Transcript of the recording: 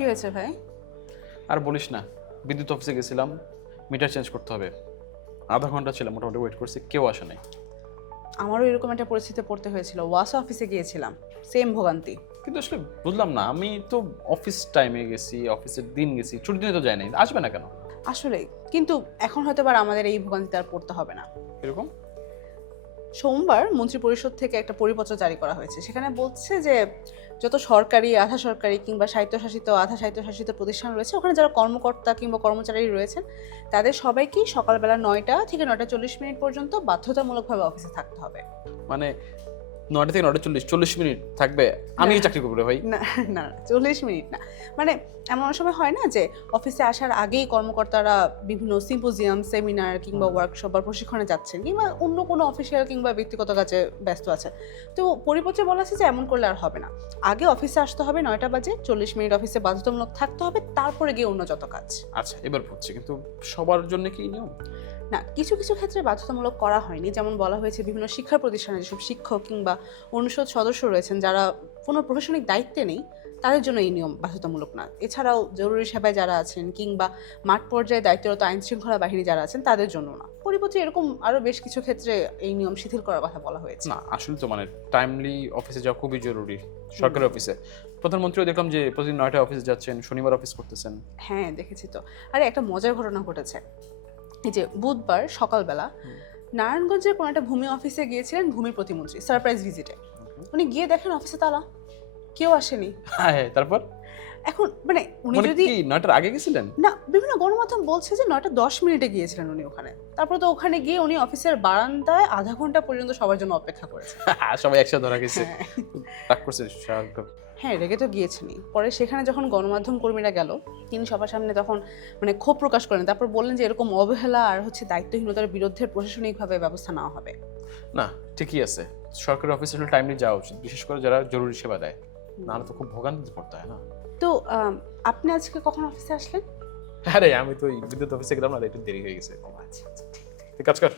কি হয়েছে ভাই? আর বলিস না, বিদ্যুৎ অফিসে গেছিলাম, মিটার চেঞ্জ করতে হবে। আধা ঘন্টা ছিলাম, মোটামুটি ওয়েট করছি, কেউ আসে নাই। আমারও এরকম একটা পরিস্থিতিতে পড়তে হয়েছিল, ওয়াসা অফিসে গিয়েছিলাম, সেম ভোগান্তি। কিন্তু আসলে বুঝলাম না, আমি তো অফিস টাইমে গেছি, অফিসের দিন গেছি, ছুটির দিনে তো যাই নাই, আসবে না কেন? আসলে কিন্তু এখন হয়তো আমাদের এই ভোগান্তিতে আর পড়তে হবে না। এরকম সোমবার মন্ত্রিপরিষদ থেকে একটা পরিপত্র জারি করা হয়েছে, সেখানে বলছে যে যত সরকারি, আধা সরকারি কিংবা স্বায়ত্তশাসিত, আধা স্বায়ত্তশাসিত প্রতিষ্ঠান রয়েছে, ওখানে যারা কর্মকর্তা কিংবা কর্মচারী রয়েছেন, তাদের সবাইকেই সকালবেলা 9টা থেকে 9টা 40 মিনিট পর্যন্ত বাধ্যতামূলকভাবে অফিসে থাকতে হবে। মানে 9টা থেকে 9টা 40 থাকবে? আমি কি চাকরি করবো রে ভাই? না না 40 মিনিট না, মানে এমন অনেক সময় হয় না যে অফিসে আসার আগেই কর্মকর্তারা বিভিন্ন সিম্পোজিয়াম, সেমিনার কিংবা ওয়ার্কশপ বা প্রশিক্ষণে যাচ্ছেন, কিংবা অন্য কোনো অফিসিয়াল কিংবা ব্যক্তিগত কাজে ব্যস্ত আছে। তো পরিপত্রে বলা আছে যে এমন করলে আর হবে না, আগে অফিসে আসতে হবে 9টা বাজে, 40 মিনিট অফিসে বাধ্যতামূলক থাকতে হবে, তারপরে গিয়ে অন্য যত কাজ। আচ্ছা, এবার বুঝছি, কিন্তু সবার জন্য কি নিয়ম? না, কিছু কিছু ক্ষেত্রে বাধ্যতামূলক করা হয়নি, যেমন বলা হয়েছে বিভিন্ন শিক্ষা প্রতিষ্ঠানে যেসব শিক্ষক কিংবা অনুষদ সদস্য রয়েছেন যারা কোনো প্রশাসনিক দায়িত্বে নেই, তাদের জন্য এই নিয়ম বাধ্যতামূলক না। এছাড়াও জরুরি সেবায় যারা আছেন কিংবা মাঠ পর্যায়ে দায়িত্বরত আইন শৃঙ্খলা বাহিনী যারা আছেন, তাদের জন্য না। পরিপত্রে এরকম আরও বেশ কিছু ক্ষেত্রে এই নিয়ম শিথিল করার কথা বলা হয়েছে। না আসলে তো মানে টাইমলি অফিসে যাওয়া খুবই জরুরি, সরকারি অফিসে। প্রধানমন্ত্রীও দেখলাম যে প্রতিদিন 9টায় অফিসে যাচ্ছেন, শনিবার অফিস করতেছেন। হ্যাঁ, দেখেছি তো। আরে একটা মজার ঘটনা ঘটেছে, এই যে বুধবার সকালবেলা নারায়ণগঞ্জের কোনো একটা ভূমি অফিসে গিয়েছিলেন ভূমি প্রতিমন্ত্রী সারপ্রাইজ ভিজিটে। উনি গিয়ে দেখেন অফিসে তালা, কেউ আসেনি। হ্যাঁ, তারপর এখন মানে উনি মানে যদি কি 9টার আগে গেছিলেন? না, বিভিন্ন গণমাধ্যম বলছে যে 9টা 10 মিনিটে গিয়েছিলেন উনি ওখানে। তারপর তো ওখানে গিয়ে উনি অফিসের বারান্দায় আধা ঘন্টা পর্যন্ত সবার জন্য অপেক্ষা করেছেন। সবাই একসাথে ধরা গেছে, হ্যাঁ। রাগ করছে স্বাভাবিক। হ্যাঁ, রেগে তো গিয়েছেনই। পরে সেখানে যখন গণমাধ্যম কর্মীরা গেল, তিনি সবার সামনে তখন মানে ক্ষোভ প্রকাশ করেন। তারপর বললেন যে এরকম অবহেলা আর দায়িত্বহীনতার বিরুদ্ধে প্রশাসনিকভাবে ব্যবস্থা নেওয়া হবে। না ঠিকই আছে, সরকারি অফিসে টাইমলি যাওয়া উচিত, বিশেষ করে যারা জরুরি সেবা দেয়, নাহলে তো খুব ভোগান্তিতে পড়তে হয় না। তো আপনি আজকে কখন অফিসে আসলেন? আরে আমি তো বিদ্যুৎ অফিসে গেলাম না, একটু দেরি হয়ে গেছে। আচ্ছা আচ্ছা, ঠিক। তুই কাজ কর।